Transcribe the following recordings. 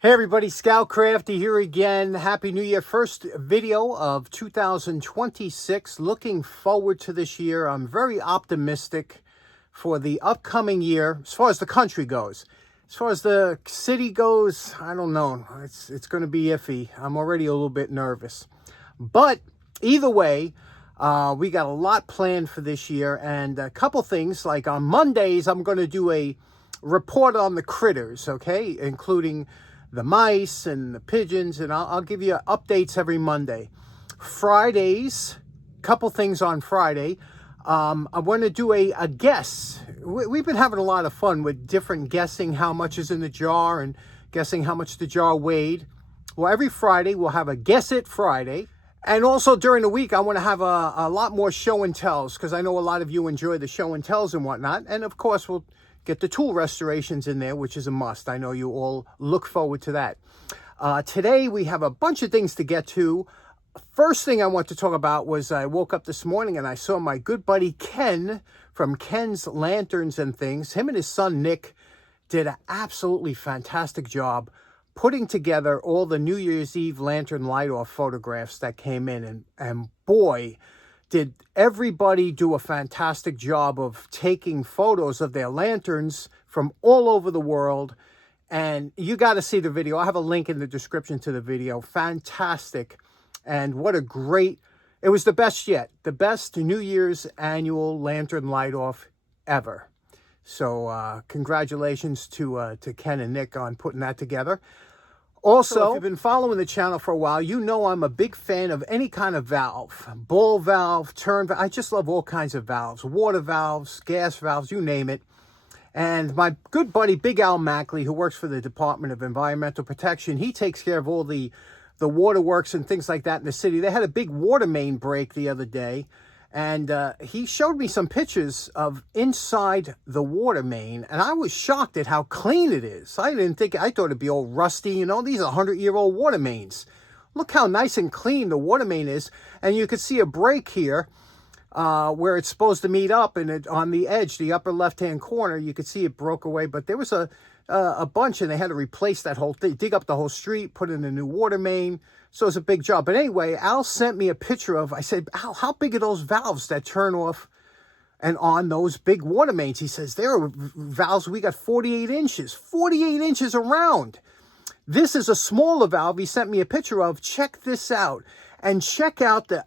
Hey everybody, Scout Crafty here again. Happy New Year. First video of 2026. Looking forward to this year. I'm very optimistic for the upcoming year as far as the country goes. As far as the city goes, I don't know. It's going to be iffy. I'm already a little bit nervous. But either way, we got a lot planned for this year, and a couple things. Like on Mondays, I'm going to do a report on the critters, okay, including the mice and the pigeons, and I'll give you updates every Monday. Fridays, couple things on Friday. I want to do a guess. We've been having a lot of fun with different guessing how much is in the jar and guessing how much the jar weighed. Well, every Friday we'll have a Guess It Friday. And also during the week, I want to have a lot more show and tells, because I know a lot of you enjoy the show and tells and whatnot. And of course, we'll get the tool restorations in there, which is a must. I know you all look forward to that. Today, we have a bunch of things to get to. First thing I want to talk about was I woke up this morning and I saw my good buddy Ken from Ken's Lanterns and Things. Him and his son Nick did an absolutely fantastic job putting together all the New Year's Eve lantern light-off photographs that came in. And boy, did everybody do a fantastic job of taking photos of their lanterns from all over the world. And you got to see the video. I have a link in the description to the video. Fantastic. And what a great, it was the best yet. The best New Year's annual lantern light-off ever. So congratulations to Ken and Nick on putting that together. Also, if you've been following the channel for a while, you know I'm a big fan of any kind of valve. Ball valve, turn valve. I just love all kinds of valves. Water valves, gas valves, you name it. And my good buddy, Big Al Mackley, who works for the Department of Environmental Protection, he takes care of all the waterworks and things like that in the city. They had a big water main break the other day. And he showed me some pictures of inside the water main, and I was shocked at how clean it is. I thought it'd be all rusty. You know, these are 100-year-old water mains. Look how nice and clean the water main is. And you could see a break here where it's supposed to meet up, and on the edge, the upper left-hand corner, you could see it broke away. But there was a bunch, and they had to replace that whole thing, dig up the whole street, put in a new water main. So it's a big job. But anyway, Al sent me a picture of, I said, Al, how big are those valves that turn off and on those big water mains? He says, there are valves, we got 48 inches around. This is a smaller valve he sent me a picture of. Check this out. And check out the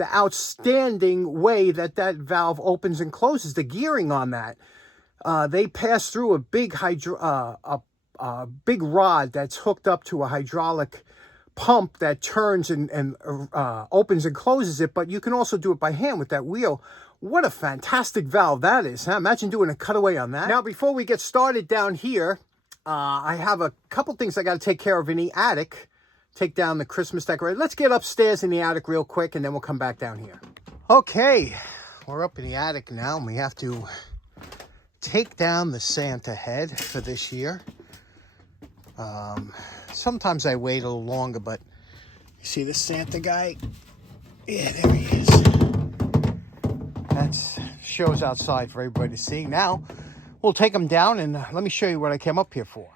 outstanding way that valve opens and closes, the gearing on that. They pass through a big big rod that's hooked up to a hydraulic pump that turns and opens and closes it, but you can also do it by hand with that wheel. What a fantastic valve that is, huh? Imagine doing a cutaway on that. Now, before we get started down here, I have a couple things I got to take care of in the attic. Take down the Christmas decoration. Let's get upstairs in the attic real quick, and then we'll come back down here. Okay, we're up in the attic now, and we have to take down the Santa head for this year. Sometimes I wait a little longer, but you see this Santa guy? Yeah, there he is. That shows outside for everybody to see. Now, we'll take him down, and let me show you what I came up here for.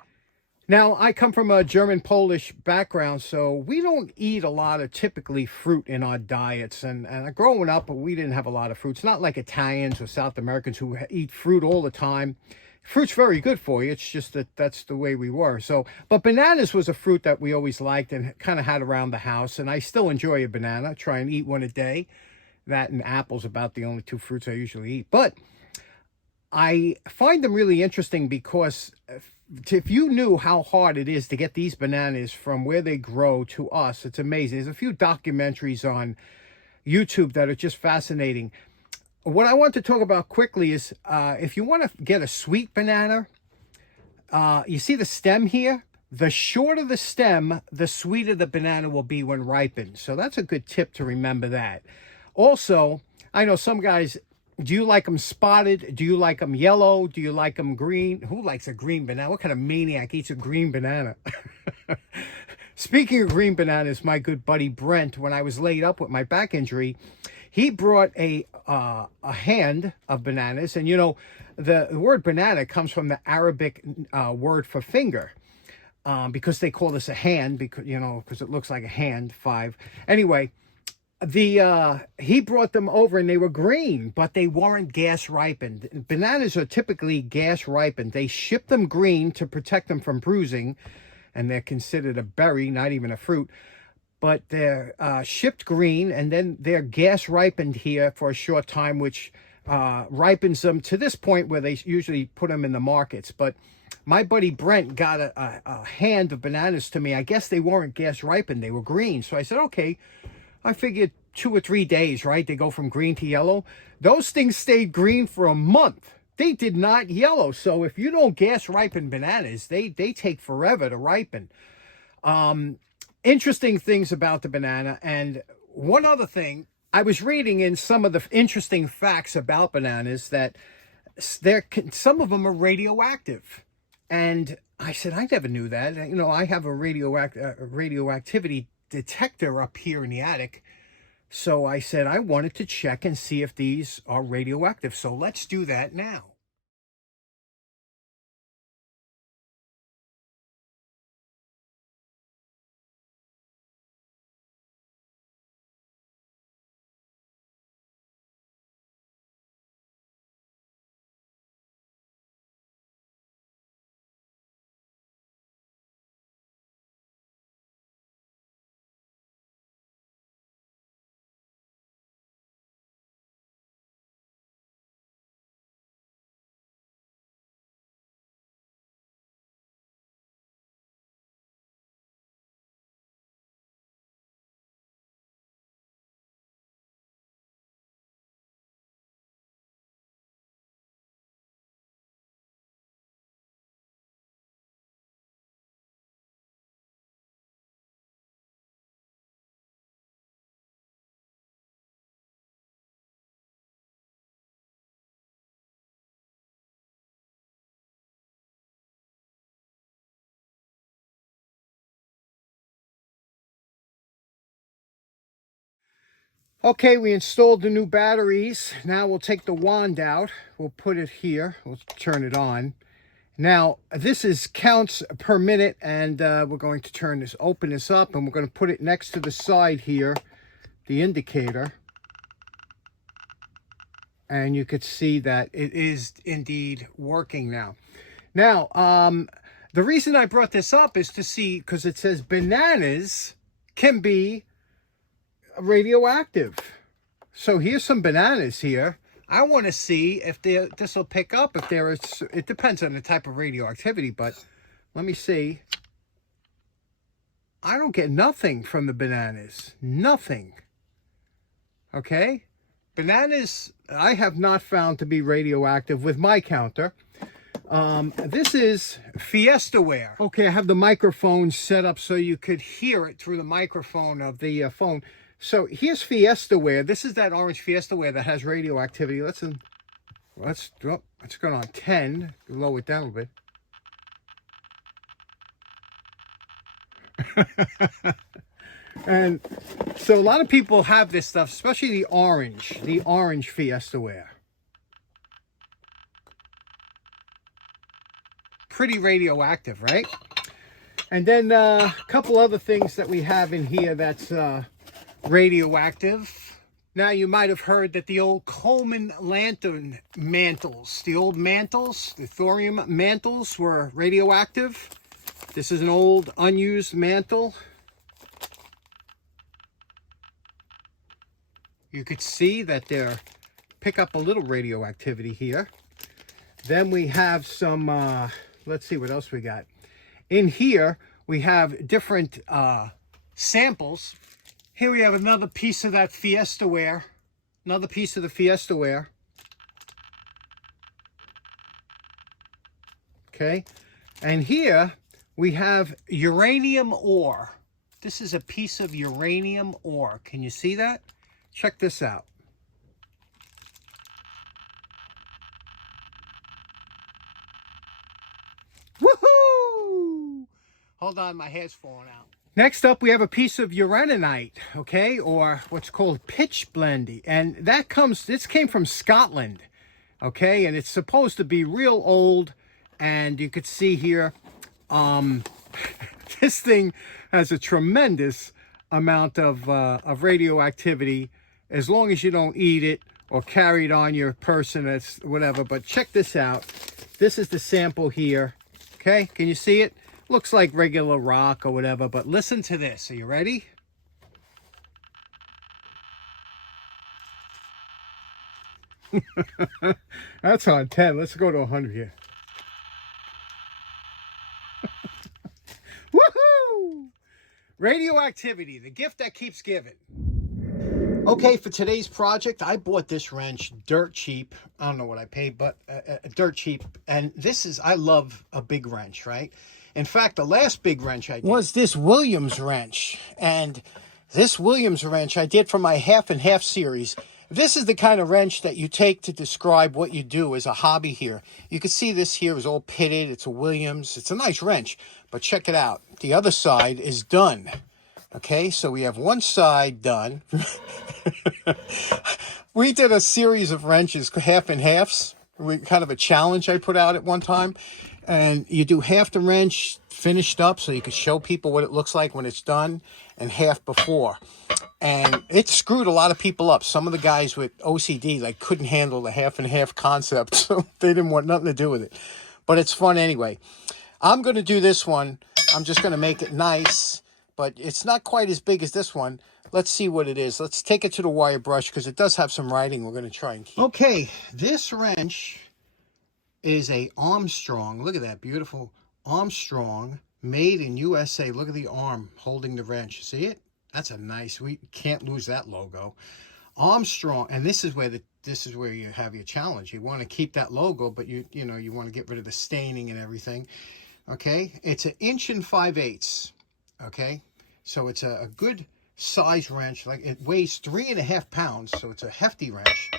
Now, I come from a German-Polish background, so we don't eat a lot of typically fruit in our diets. And growing up, we didn't have a lot of fruits. Not like Italians or South Americans who eat fruit all the time. Fruit's very good for you. It's just that that's the way we were. So, but bananas was a fruit that we always liked and kind of had around the house. And I still enjoy a banana. Try and eat one a day. That and apples about the only two fruits I usually eat. But I find them really interesting because if you knew how hard it is to get these bananas from where they grow to us, it's amazing. There's a few documentaries on YouTube that are just fascinating. What I want to talk about quickly is if you want to get a sweet banana, you see the stem here? The shorter the stem, the sweeter the banana will be when ripened. So that's a good tip to remember that. Also, I know some guys, do you like them spotted? Do you like them yellow? Do you like them green? Who likes a green banana? What kind of maniac eats a green banana? Speaking of green bananas, my good buddy Brent, when I was laid up with my back injury, he brought a hand of bananas. And, you know, the word banana comes from the Arabic word for finger. because they call this a hand, because, you know, because it looks like a hand, 5. Anyway, he brought them over and they were green, but they weren't gas ripened. Bananas are typically gas ripened. They ship them green to protect them from bruising, and they're considered a berry, not even a fruit. But they're shipped green, and then they're gas ripened here for a short time, which ripens them to this point where they usually put them in the markets. But my buddy Brent got a hand of bananas to me. I guess they weren't gas ripened. They were green. So I said, okay, I figured 2 or 3 days, right? They go from green to yellow. Those things stayed green for a month. They did not yellow. So if you don't gas ripen bananas, they take forever to ripen. Interesting things about the banana. And one other thing, I was reading in some of the interesting facts about bananas that some of them are radioactive. And I said, I never knew that. You know, I have a radioactivity detector up here in the attic. So I said I wanted to check and see if these are radioactive. So let's do that now. Okay, we installed the new batteries. Now we'll take the wand out. We'll put it here. We'll turn it on. Now, this is counts per minute, and we're going to open this up, and we're going to put it next to the side here, the indicator. And you could see that it is indeed working now. Now, the reason I brought this up is to see, because it says bananas can be radioactive. So here's some bananas here. I want to see if this will pick up. If there is, it depends on the type of radioactivity, but let me see. I don't get nothing from the bananas. Nothing. Okay? Bananas, I have not found to be radioactive with my counter. This is Fiestaware. Okay, I have the microphone set up so you could hear it through the microphone of the phone. So here's Fiestaware. This is that orange Fiestaware that has radioactivity. Let's go on 10. Lower it down a bit. And so a lot of people have this stuff, especially the orange Fiestaware. Pretty radioactive, right? And then a couple other things that we have in here that's radioactive. Now, you might have heard that the old Coleman lantern mantles, the old mantles, the thorium mantles, were radioactive. This is an old unused mantle. You could see that they pick up a little radioactivity here. Then we have some, let's see what else we got. In here, we have different samples. Here we have another piece of that Fiestaware. Another piece of the Fiestaware. Okay. And here we have uranium ore. This is a piece of uranium ore. Can you see that? Check this out. Woohoo! Hold on, my hair's falling out. Next up, we have a piece of uraninite, okay, or what's called pitch blendy. And this came from Scotland, okay, and it's supposed to be real old. And you could see here, This thing has a tremendous amount of radioactivity, as long as you don't eat it or carry it on your person, that's whatever. But check this out. This is the sample here. Okay, can you see it? Looks like regular rock or whatever, but listen to this. Are you ready? That's on 10. Let's go to 100 here. Woohoo! Radioactivity, the gift that keeps giving. Okay, for today's project, I bought this wrench dirt cheap. I don't know what I paid, but dirt cheap. And this is, I love a big wrench, right? In fact, the last big wrench I did was this Williams wrench. And this Williams wrench I did for my half and half series. This is the kind of wrench that you take to describe what you do as a hobby here. You can see this here is all pitted. It's a Williams. It's a nice wrench, but check it out. The other side is done. Okay, so we have one side done. We did a series of wrenches, half and halves. Kind of a challenge I put out at one time. And you do half the wrench finished up so you could show people what it looks like when it's done, and half before. And it screwed a lot of people up. Some of the guys with OCD like couldn't handle the half and half concept, so they didn't want nothing to do with it. But it's fun anyway. I'm going to do this one. I'm just going to make it nice, but it's not quite as big as this one. Let's see what it is. Let's take it to the wire brush because it does have some writing we're going to try and keep. Okay, this wrench is a Armstrong. Look at that beautiful Armstrong, made in USA. Look at the arm holding the wrench. See it? That's a nice, we can't lose that logo. Armstrong, and this is where you have your challenge. You want to keep that logo, but you want to get rid of the staining and everything. Okay, it's 1 5/8. Okay, so it's a good size wrench. Like, it weighs 3.5 pounds, so it's a hefty wrench.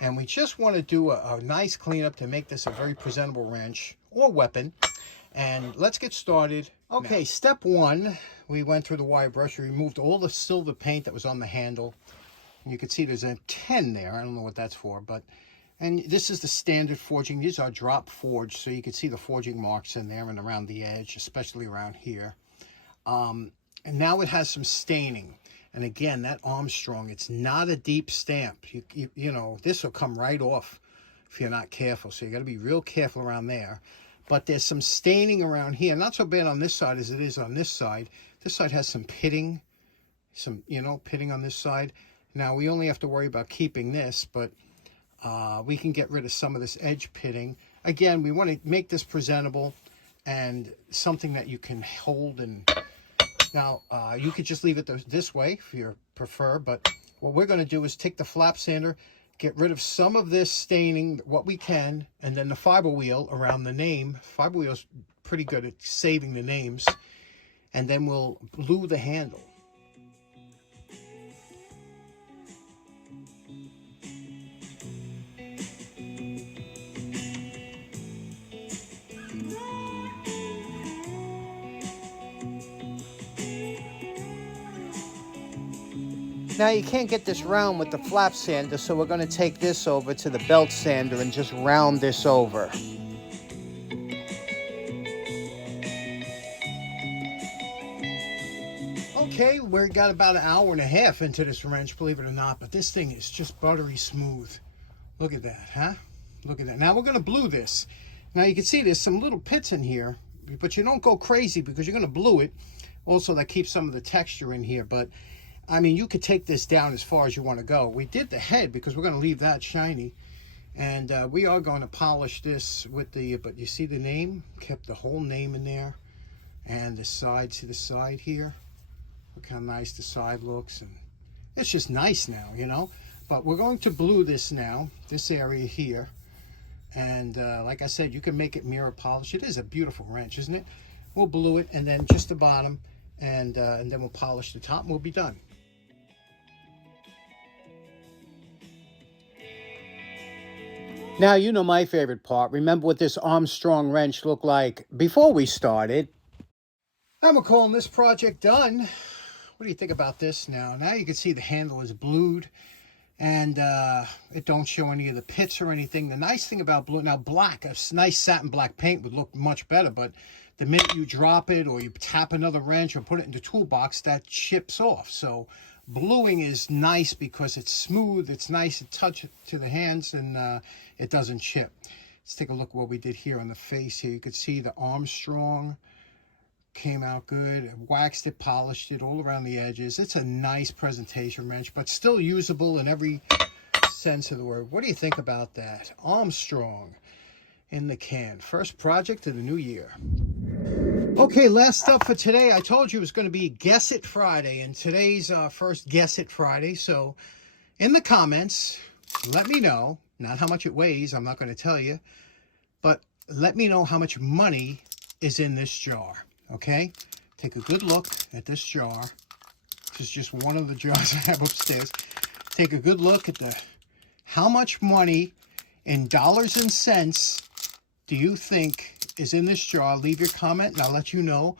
And we just want to do a nice cleanup to make this a very presentable wrench or weapon. And let's get started. Okay, step one, we went through the wire brush. We removed all the silver paint that was on the handle. And you can see there's a 10 there. I don't know what that's for, but, and this is the standard forging. These are drop forged, so you can see the forging marks in there and around the edge, especially around here. And now it has some staining. And again, that Armstrong, it's not a deep stamp. You know, this will come right off if you're not careful. So you got to be real careful around there. But there's some staining around here. Not so bad on this side as it is on this side. This side has some pitting, pitting on this side. Now, we only have to worry about keeping this, but we can get rid of some of this edge pitting. Again, we want to make this presentable and something that you can hold. And now, you could just leave it this way if you prefer, but what we're going to do is take the flap sander, get rid of some of this staining, what we can, and then the fiber wheel around the name. Fiber wheel's pretty good at saving the names. And then we'll glue the handle. Now, you can't get this round with the flap sander, so we're going to take this over to the belt sander and just round this over. Okay, we've got about 1.5 hours into this wrench, believe it or not, but this thing is just buttery smooth. Look at that, huh? Look at that. Now, we're going to blue this. Now, you can see there's some little pits in here, but you don't go crazy because you're going to blue it. Also, that keeps some of the texture in here, but I mean, you could take this down as far as you want to go. We did the head because we're going to leave that shiny. And we are going to polish this with the, but you see the name? Kept the whole name in there. And the side, see the side here? Look how nice the side looks. And it's just nice now, you know? But we're going to blue this now, this area here. And like I said, you can make it mirror polish. It is a beautiful wrench, isn't it? We'll blue it, and then just the bottom. And then we'll polish the top and we'll be done. Now, you know my favorite part. Remember what this Armstrong wrench looked like before we started. I'm calling this project done. What do you think about this now? Now you can see the handle is blued, and it don't show any of the pits or anything. The nice thing about blue, now black, a nice satin black paint would look much better, but the minute you drop it or you tap another wrench or put it in the toolbox, that chips off. So bluing is nice because it's smooth, it's nice to touch it to the hands, and it doesn't chip. Let's take a look at what we did here on the face here. You can see the Armstrong came out good. Waxed it, polished it all around the edges. It's a nice presentation wrench, but still usable in every sense of the word. What do you think about that? Armstrong in the can. First project of the new year. Okay, last up for today. I told you it was going to be Guess It Friday, and today's first Guess It Friday. So in the comments, let me know, not how much it weighs, I'm not going to tell you, but let me know how much money is in this jar, okay? Take a good look at this jar. This is just one of the jars I have upstairs. Take a good look at how much money in dollars and cents do you think is in this jar? Leave your comment and I'll let you know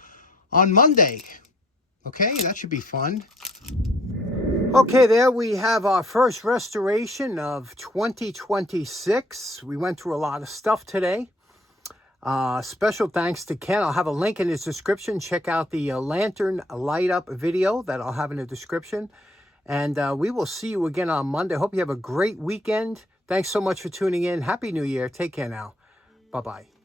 on Monday. Okay, that should be fun. Okay, there we have our first restoration of 2026. We went through a lot of stuff today. Special thanks to Ken. I'll have a link in his description. Check out the lantern light up video that I'll have in the description. And we will see you again on Monday. Hope you have a great weekend. Thanks so much for tuning in. Happy New Year. Take care now. Bye-bye.